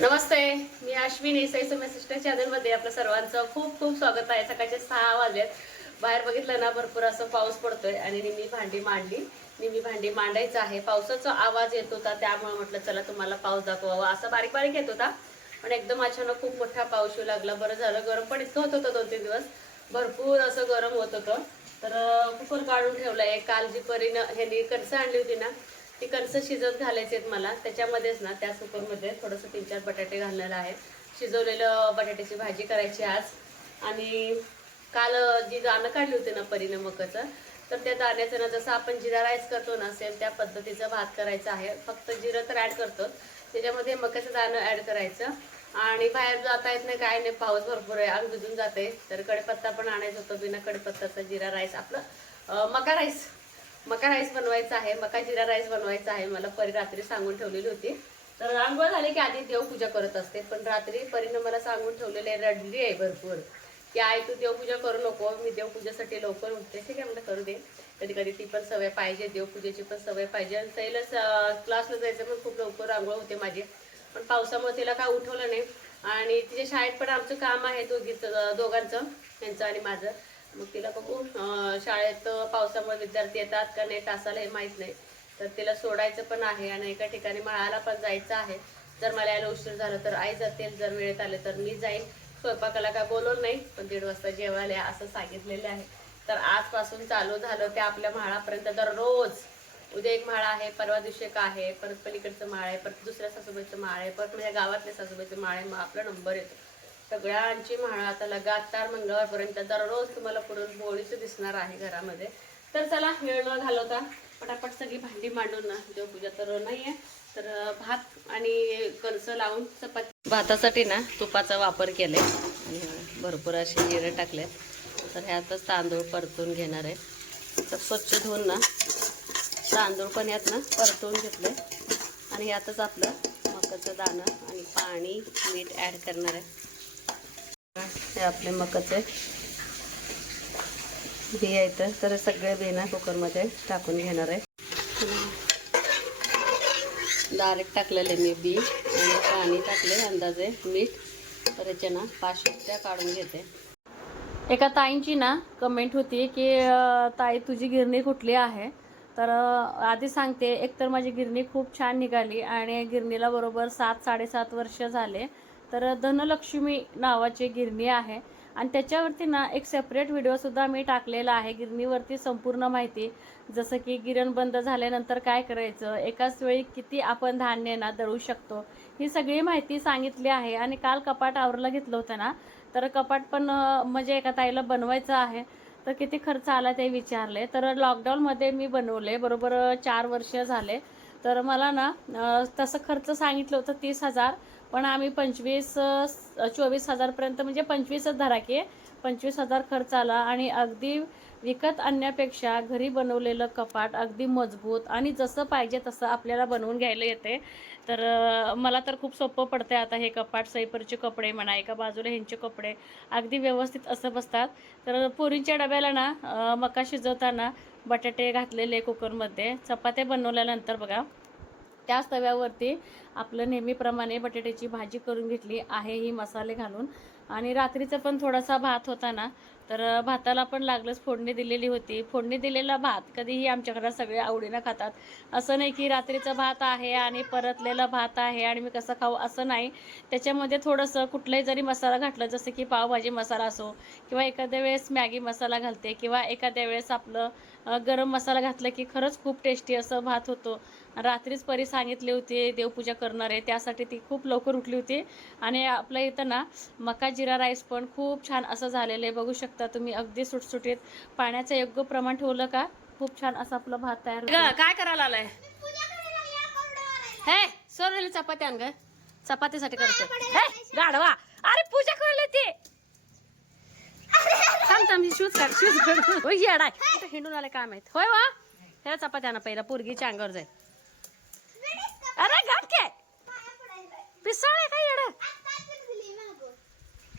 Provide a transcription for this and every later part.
नमस्ते मी अश्विनी सई सिस्टर चॅनलमध्ये आपलं सर्वांचं खूप खूप स्वागत आहे. सकाळचे सहा वाजलेत. बाहेर बघितलं ना भरपूर असं पाऊस पडतोय आणि निम्मी भांडी मांडली. निम्मी भांडी मांडायचं आहे. पावसाचा आवाज येत होता त्यामुळे म्हटलं चला तुम्हाला पाऊस दाखवावा. असं बारीक बारीक येत होता. पण एकदम अचानक खूप मोठा पाऊस येऊ लागला. बरं झालं गरम पण इतकं होत होतं दोन तीन दिवस. भरपूर असं गरम होत होतं. तर कुकर काढून ठेवलंय काल जी परीनं ह्यांनी कणसं आणली होती ना ती कणसं शिजत घालायचे आहेत मला. त्याच्यामध्येच ना त्याच कुकरमध्ये थोडंसं तीन चार बटाटे घालणार आहे. शिजवलेलं बटाट्याची भाजी करायची आज. आणि काल जी दाणं काढली होती ना परीनं तर त्या दाण्याचं ना जसं आपण जिरा राईस करतो ना सेम त्या पद्धतीचा भात करायचा आहे. फक्त जिरं तर ॲड करतो. त्याच्यामध्ये मकाचं दाणं ॲड करायचं. आणि बाहेर जाता येत नाही काय नाही पाऊस भरपूर आहे अंग भिजून जाते. तर कडीपत्ता पण आणायचं होतं बिना कडीपत्ताचा जिरा राईस आपलं मका राईस. मका राईस बनवायचा आहे मका जिरा राईस बनवायचा आहे मला परी रात्री सांगून ठेवलेली होती. तर आंघोळ झाली की आधी देवपूजा करत असते पण रात्री परीनं मला सांगून ठेवलेले रडली आहे भरपूर. की आई तू देवपूजा करू नको मी देवपूजेसाठी लवकर उठते. ठीक आहे म्हटलं करू दे. कधी कधी ती पण सवय पाहिजे देवपूजेची पण सवय पाहिजे. आणि सैलच क्लासला जायचं पण खूप लवकर आंघोळ होते माझी. पण पावसामुळे तिला काय उठवलं नाही. आणि तिच्या शाळेत पण आमचं काम आहे दोघीचं दोघांचं त्यांचं आणि माझं. मग तिला बघू. शाळेत पावसामुळे विद्यार्थी येतात का नाही तासाला हे माहीत नाही. तर तिला सोडायचं पण आहे आणि एका ठिकाणी माळाला पण जायचं आहे. जर मला यायला उशीर झाला तर आई जातील जर वेळेत आले तर मी जाईन. स्वयंपाकाला काय बोलवलं नाही पण दीड वाजता जेवायला असं सांगितलेलं आहे. तर आजपासून चालू झालं ते आपल्या म्हाळापर्यंत दररोज. उद्या एक माळा आहे परवा दिवशी एक आहे परत पलीकडचं माळ आहे परत दुसऱ्या सासूबाईचं माळ आहे परत माझ्या गावातल्या सासूबाईचं माळ आहे मग आपला नंबर येतो. सगळ्यांची माळ आता लगातार मंगळवारपर्यंत दररोज तुम्हाला पुरण पोळीचं दिसणार आहे घरामध्ये. तर चला वेळ न घालवता पटापट सगळी भांडी मांडून ना देवपूजा तर नाही आहे तर भात आणि कणसं लावून चपाती. भातासाठी ना तुपाचा वापर केलाय. आणि भरपूर असे जिरे टाकले तर ह्यातच तांदूळ परतून घेणार आहे. तर स्वच्छ धुवून ना तांदूळ पण यात ना परतून घेतले. आणि यातच आपलं मकाचं दाणं आणि पाणी मीठ ॲड करणार आहे. हे आपले मकाचे. बी आहेत तर सगळे बी ना कुकरमध्ये टाकून घेणार आहे. डायरेक्ट टाकलेले मी बी आणि पाणी टाकले अंदाजे मीठ तर याच्या ना पाच शिट्ट्या काढून घेते. एका ताईंची ना कमेंट होती की ताई तुझी गिरणी कुठली आहे? तर आधी सांगते एकतर माझी गिरणी खूप छान निघाली आणि गिरणीला बरोबर सात साडेसात वर्ष झाले. तर धनलक्ष्मी नावाची गिरणी आहे. आणि त्याच्यावरती ना एक सेपरेट व्हिडिओसुद्धा मी टाकलेला आहे. गिरणीवरती संपूर्ण माहिती. जसं की गिरण बंद झाल्यानंतर काय करायचं? एकाच वेळी किती आपण धान्य ना दळू शकतो? ही सगळी माहिती सांगितली आहे. आणि काल कपाट आवरलं घेतलं होतं ना? तर कपाट पण म्हणजे एका ताईला बनवायचं आहे. तर किती खर्च आला ते विचारले. तर लॉकडाऊनमध्ये मी बनवले. बरोबर चार वर्ष झाले. तर मला ना तसं खर्च सांगितलं होतं तीस हजार. पण आम्ही पंचवीस चोवीस हजारपर्यंत म्हणजे पंचवीसच धरा की पंचवीस हजार खर्च आला आणि अगदी विकत आणण्यापेक्षा घरी बनवलेलं कपाट अगदी मजबूत आणि जसं पाहिजे तसं आपल्याला बनवून घ्यायला येते. तर मला तर खूप सोपं पडते आता हे कपाट सैपरचे कपडे म्हणा एका बाजूला ह्यांचे कपडे अगदी व्यवस्थित असं बसतात. तर पुरींच्या डब्याला ना मका शिजवताना बटाटे घातलेले कुकरमध्ये चपात्या बनवल्यानंतर बघा त्याच तव्यावरती आपलं नेहमीप्रमाणे बटाट्याची भाजी करून घेतली आहे ही मसाले घालून. आणि रात्रीचं पण थोडासा भात होता ना तर भाताला पण लागलंच फोडणी दिलेली होती. फोडणी दिलेला भात कधीही आमच्या घरात सगळे आवडीनं खातात. असं नाही की रात्रीचं भात आहे आणि परतलेला भात आहे आणि मी कसं खाऊ असं नाही. त्याच्यामध्ये थोडंसं कुठलाही जरी मसाला घातला जसं की पावभाजी मसाला असो किंवा एखाद्या वेळेस मॅगी मसाला घालते किंवा एखाद्या वेळेस आपलं गरम मसाला घातला की खरंच खूप टेस्टी असं भात होतो. रात्रीच परी सांगितली होती देवपूजा करणार आहे त्यासाठी ती खूप लवकर उठली होती. आणि आपल्या इथं ना मका जिरा राईस पण खूप छान असं झालेलं आहे. बघू शकता तुम्ही अगदी सुटसुटीत. पाण्याचं योग्य प्रमाण ठेवलं का खूप छान असं आपलं भात तयार होतं. काय करायला आलाय? हे सोरलेली चपाती आण ग. चपातीसाठी करते हे गाढवा. अरे पूजा करायला ते थांब शूज काढ शूज काढ. येडाय हिंडून आले काय माहीत होय वा. ह्या चपात्यानं पहिला पोरगीच्या अंगावर जाय अरे घाट काय पिसाळ काय येड?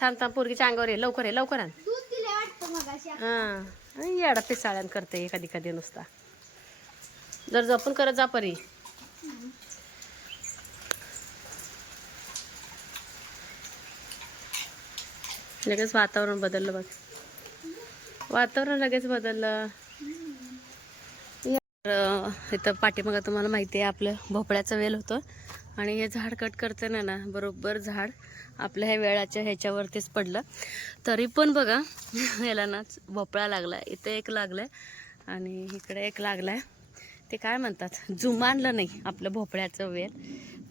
थांब थांब पोरगीच्या अंगावर ये. लवकर ये लवकर आण. दूध हा येडा पिसाळ्यान करते कधी कधी नुसता. जर जपून करत जा परी. लगेच वातावरण बदललं बघ. वातावरण लगेच बदललं. तर, इथं पाठीमागं तुम्हाला माहिती आहे आपलं भोपळ्याचं वेल होतं. आणि हे झाड कट करताना ना बरोबर झाड आपल्या ह्या वेळाच्या ह्याच्यावरतीच पडलं. तरी पण बघा याला ना भोपळा लागला इथे एक लागलाय आणि इकडे एक लागलाय. ते काय म्हणतात? जुमानलं नाही आपलं भोपळ्याचं वेल.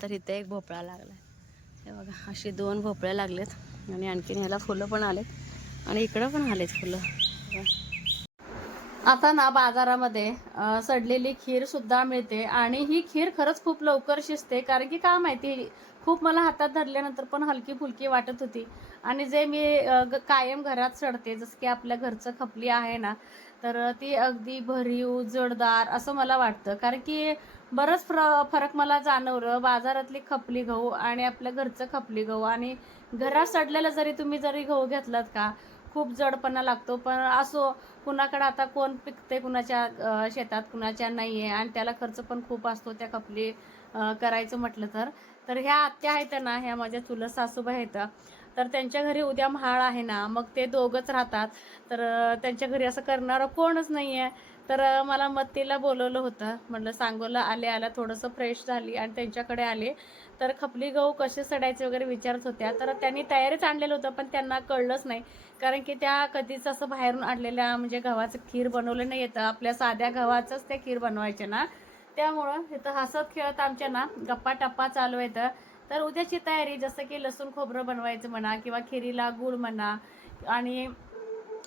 तर इथे एक भोपळा लागला हे बघा असे दोन भोपळे लागलेत. आणि आणखीन ह्याला फुलं पण आलेत. आणि इकडं पण आलेत फुलं. आता ना बाजारामध्ये सडलेली खीर सुद्धा मिळते आणि ही खीर खरंच खूप लवकर शिजते कारण की काय माहिती खूप मला हातात धरल्यानंतर पण हलकी फुलकी वाटत होती. आणि जे मी कायम घरात सडते जसं की आपल्या घरचं खपली आहे ना तर ती अगदी भरीव जडदार असं मला वाटतं. कारण की बरंच फ्र फरक मला जाणवलं बाजारातली खपली गहू आणि आपल्या घरचं खपली गहू. आणि घरात सडलेलं जरी तुम्ही जरी गहू घेतलात का खूप जडपणा लागतो पण असो कुणाकडं आता कोण पिकते कुणाच्या शेतात कुणाच्या नाही आहे आणि त्याला खर्च पण खूप असतो त्या खपली करायचं म्हटलं तर. तर ह्या आत्या आहेत ना ह्या माझ्या चुलत सासूबाई आहेत. तर त्यांच्या घरी उद्या महाळ आहे ना मग ते दोघंच राहतात. तर त्यांच्या घरी असं करणारं कोणच नाही आहे तर मला मत्तीला बोलवलं होतं. म्हटलं सांगोला आले आला थोडंसं फ्रेश झाली आणि त्यांच्याकडे आले. तर खपली गहू कसे सडायचे वगैरे विचारत होत्या. तर त्यांनी तयारीच आणलेलं होतं पण त्यांना कळलंच नाही. कारण की त्या कधीच असं बाहेरून आणलेल्या म्हणजे गव्हाचं खीर बनवलं नाही येतं. आपल्या साध्या गव्हाचंच ते खीर बनवायचे ना. त्यामुळं इथं हसत खेळत आमच्या ना गप्पा टप्पा चालू येतं तर उद्याची तयारी जसं की लसूण खोबरं बनवायचं म्हणा किंवा खिरीला गूळ म्हणा आणि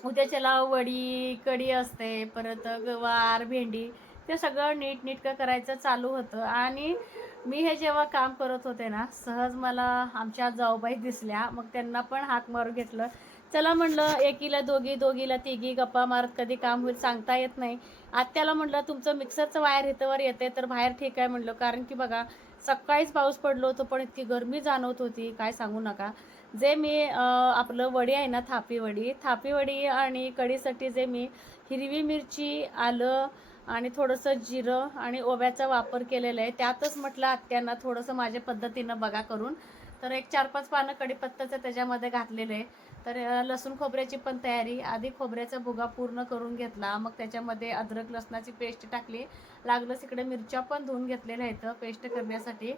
उद्याच्याला वडी कढी असते परत गवार भेंडी ते सगळं नीट नीटकं करायचं चालू होतं. आणि मी हे जेव्हा काम करत होते ना सहज मला आमच्या जाऊबाई दिसल्या. मग त्यांना पण हाक मारून घेतलं. चला म्हणलं एकीला दोघी दोघीला तिघी गप्पा मारत कधी काम होईल सांगता येत नाही. आत्याला म्हणलं तुमचं मिक्सरचं वायर इथंवर येते तर बाहेर ठीक आहे. म्हणलं कारण की बघा सकाळीच पाऊस पडलो होतो पण इतकी गरमी जाणवत होती. काय सांगू नका. जे मी आपलं वडी आहे ना थापी वडी थापी वडी आणि कढीसाठी जे मी हिरवी मिरची आलं आणि थोडंसं जिरं आणि ओव्याचा वापर केलेला आहे. त्यातच म्हटलं आत्यांना थोडंसं माझ्या पद्धतीनं बघा करून. तर एक चार पाच पानं कढीपत्त्याचं त्याच्यामध्ये घातलेलं आहे. तर लसूण खोबऱ्याची पण तयारी. आधी खोबऱ्याचा भुगा पूर्ण करून घेतला. मग त्याच्यामध्ये अद्रक लसणाची पेस्ट टाकली. लागलंच इकडे मिरच्या पण धुवून घेतलेल्या आहेत पेस्ट करण्यासाठी.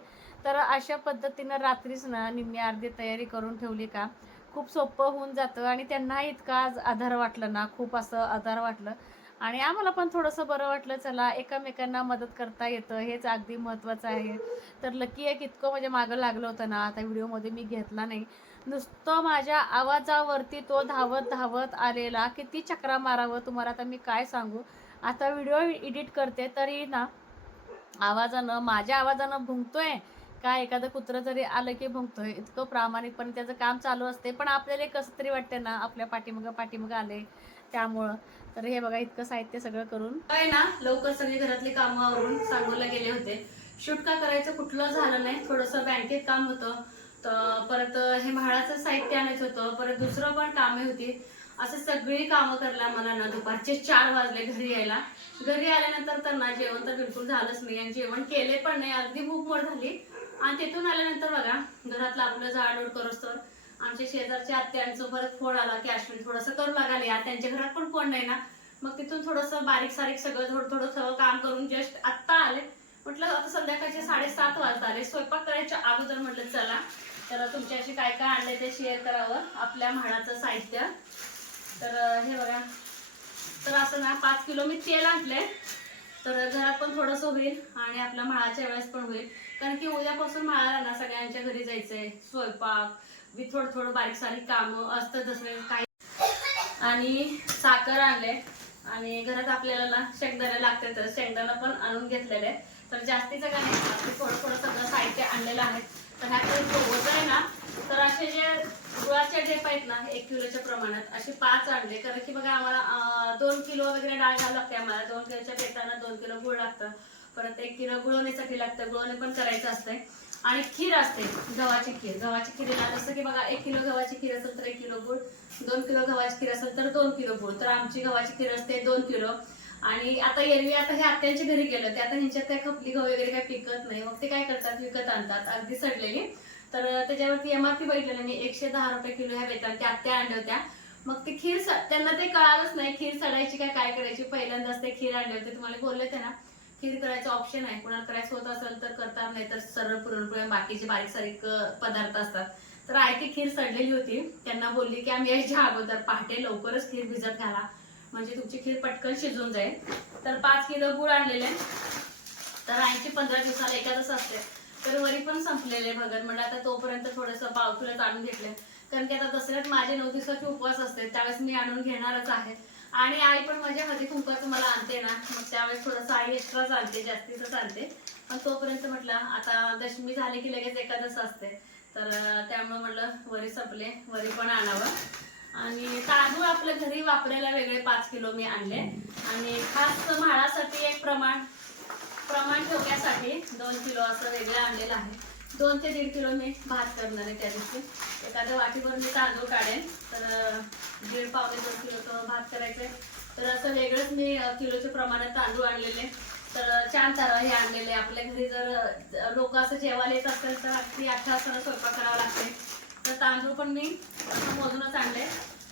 तर अशा पद्धतीनं रात्रीच ना निम्मी अर्धी तयारी करून ठेवली का खूप सोपं होऊन जातं आणि त्यांना इतका आज आधार वाटलं ना खूप असं आधार वाटलं. आणि आम्हाला पण थोडंसं बरं वाटलं चला एकमेकांना मदत करता येतं हेच अगदी महत्त्वाचं आहे. तर लकी एक इतकं म्हणजे मागं लागलं होतं ना आता व्हिडिओमध्ये मी घेतला नाही. नुसतं माझ्या आवाजावरती तो धावत धावत आलेला. किती चक्रा मारावं तुम्हाला आता मी काय सांगू? आता व्हिडिओ एडिट करते तरी ना आवाजानं माझ्या आवाजानं भुंकतोय. काय एखादं कुत्रं जरी आलं की भुंकतोय. इतकं प्रामाणिकपणे त्याचं काम चालू असते. पण आपल्याला एक कसं तरी वाटतं ना आपल्या पाठीमागं पाठीमागं आले त्यामुळं. तर हे बघा इतकं साहित्य सगळं करून. काय ना लवकर सगळी घरातली कामं आवरून गेले होते. शूट का करायचं कुठलं झालं नाही. थोडंसं बँकेत काम होतं. तर परत हे म्हाळाचं साहित्य आणायचं होतं. परत दुसरं पण कामे होती. असं सगळी कामं करला मला ना दुपारचे चार वाजले घरी यायला. घरी आल्यानंतर त्यांना जेवण तर बिलकुल झालंच नाही आणि जेवण केले पण नाही. अगदी भूक मोड झाली. आणि तिथून आल्यानंतर बघा घरातलं आपलं झाडूड करोस तर आमच्या शेजारच्या आत्यांचं परत फोन आला की अश्विन थोडंसं करू लागाले या त्यांच्या घरात पण कोण नाही ना. मग तिथून थोडंसं बारीक सारीक सगळं थोडं थोडं सगळं काम करून जस्ट आत्ता आले. म्हटलं आता संध्याकाळचे साडेसात वाजता आले. स्वयंपाक करायच्या अगोदर म्हटलं चला. तर तुमच्याशी काय काय आणले ते शेअर करावं आपल्या म्हाडाचं साहित्य. तर हे बघा. तर असं ना पाच किलो मी तेल आणले तर घरात पण थोडंसं होईल आणि आपल्या म्हाळाच्या वेळेस पण होईल. कारण की उद्यापासून म्हाळाला ना सगळ्यांच्या घरी जायचंय. स्वयंपाक बी थोडं थोडं बारीक सारीक कामं असतं जसं काही. आणि साखर आणले आणि घरात आपल्याला ना शेंगदाणे लागते तर शेंगदाणा पण आणून घेतलेले. आहे. तर जास्तीचं काय नाही. थोडं थोडं सगळं साहित्य आणलेलं आहे. तर ह्यात वजन आहे ना तर असे जे गुळाचे ढेप आहेत ना एक किलोच्या प्रमाणात असे पाच आणले कारण की बघा आम्हाला दोन किलो वगैरे डाळ घालावं लागते आम्हाला. दोन किलोच्या पेटानं दोन किलो गुळ लागतं. परत एक किलो गुळवणीसाठी लागतं. गुळवणी पण करायचं असतंय. आणि खीर असते गव्हाची खीर. गव्हाची खीरीला जसं की बघा एक किलो गव्हाची खीर असेल तर एक किलो गुळ दोन किलो गव्हाची खीर असेल तर दोन किलो गुळ. तर आमची गव्हाची खीर असते दोन किलो. आणि आता एरवी आता हे आत्यांच्या घरी गेलं ते आता ह्यांच्यात काय खपली गहू वगैरे काय पिकत नाही. मग ते काय करतात? विकत आणतात. अगदी सडलेली. तर त्याच्यावरती एम आर पी बघितलेलं मी. एकशे दहा रुपये किलो ह्या बेतात त्या आत्या आणल्या होत्या. मग ते खीर स- त्यांना ते कळालंच नाही खीर सडायची काय काय करायची? पहिल्यांदाच ते खीर आणले होते तुम्हाला बोलले होते ना खीर करायचं ऑप्शन आहे. कुणाला करायचं होत असेल तर करतात नाही तर सरळ पुरणपोळी बाकीचे बारीक सारीक पदार्थ असतात. तर आयती ती खीर सडलेली होती. त्यांना बोलली की आम्ही यायच्या अगोदर पहाटे लवकरच खीर भिजत घाला. म्हणजे तुमची खीर पटकन शिजून जाईल. तर पाच किलो गुळ आणलेले तर आईची पंधरा दिवसाला एखादच असते. तर वरी पण संपलेले भगत. म्हणलं आता तोपर्यंत थोडंसं पाव आणून घेतले कारण की आता दसऱ्यात माझे नऊ दिवसाचे उपवास असते. त्यावेळेस मी आणून घेणारच आहे. आणि आई पण माझ्या हळदी कुंकाचं मला आणते ना. मग त्यावेळेस थोडंसं आई एक्स्ट्राच आणते जास्तीच आणते पण तोपर्यंत म्हटलं आता दशमी झाली की लगेच एखादच असते. तर त्यामुळे म्हटलं वरी संपले. वरी पण आणावं. आणि तांदूळ आपल्या घरी वापरायला वेगळे पाच किलो मी आणले. आणि खास म्हाळासाठी एक प्रमाण प्रमाण ठेवण्यासाठी दोन किलो असं वेगळं आणलेलं आहे. दोन ते दीड किलो मी भात करणार आहे त्या दिवशी. एखाद्या वाटीवर मी तांदूळ काढेन. तर दीड पावले दोन किलो तो भात करायचे तर असं वेगळंच मी किलोच्या प्रमाणात तांदूळ आणलेले. तर चार तारा हे आणलेले. आपल्या घरी जर लोक असं जेवायला येत असेल तर ती अठरा वाजता स्वयंपाक करावा लागते तर तांदूळ पण मी असं मोजूनच आणले.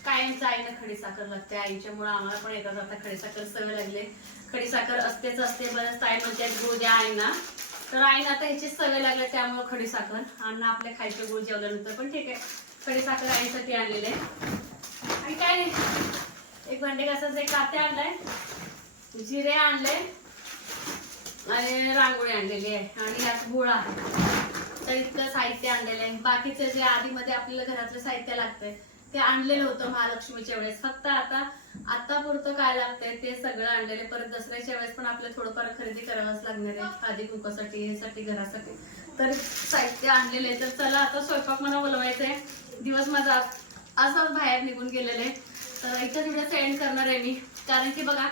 कायमचं आईनं खडीसाखर लागते. आईच्यामुळे आम्हाला पण येतात आता खडीसाखर सवय लागले. खडीसाखर असतेच असते बरंच आई म्हणते गुळ द्या आईना. तर आईनं आता ह्याची सवय लागली त्यामुळे खडीसाखर अन्न आपल्या खायचे गुळ जेवल्यानंतर पण ठीक आहे. खडीसाखर आईसाठी आणलेले आणि काय नाही. एक भांडे कसं एक काते आणलाय. जिरे आणले. आणि रांगोळी आणलेली आहे. आणि यात गुळ आहे. तर इतकं साहित्य आणलेलं आहे. बाकीचं जे आधीमध्ये आपल्याला घरातलं साहित्य लागतंय ते आणलेलं होतं महालक्ष्मीच्या वेळेस. फक्त आता आता पुरतं काय लागतंय ते सगळं आणलेलं परत दसऱ्याच्या वेळेस पण आपल्याला थोडंफार खरेदी करावंच लागणार आहे. आधी कुकासाठी ह्यासाठी घरासाठी. तर साहित्य आणलेलं आहे. तर चला आता स्वयंपाक मला बोलवायचंय. दिवस माझा असाच बाहेर निघून गेलेले तर इथं व्हिडिओ एंड करणार आहे मी. कारण की बघा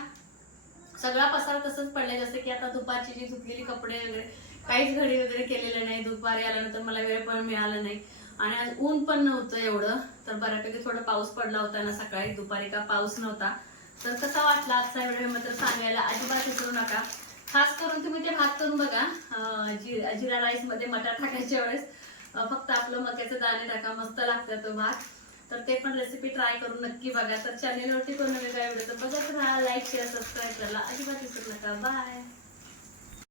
सगळा पसार तसंच पडले जसं की आता दुपारची जी धुतलेली कपडे वगैरे काहीच घडी वगैरे केलेलं नाही दुपारी आल्यानंतर मला वेळ पण मिळाला नाही. आणि आज ऊन पण नव्हतं एवढं तर बऱ्यापैकी थोडा पाऊस पडला होता ना सकाळी दुपारी का पाऊस नव्हता. तर कसा वाटला आजचा व्हिडिओ मात्र सांगायला अजिबात विसरू नका. खास करून तुम्ही ते भात करून बघा जी जिरा राईसमध्ये मटार टाकायच्या वेळेस फक्त आपलं मक्याचे दाणे टाका मस्त लागतं तो भात. तर ते पण रेसिपी ट्राय करून नक्की बघा. तर चॅनेलवरती कोण नवीन काय व्हिडिओ तर बघत राहा लाईक शेअर सबस्क्राईब करायला अजिबात विसरू नका. बाय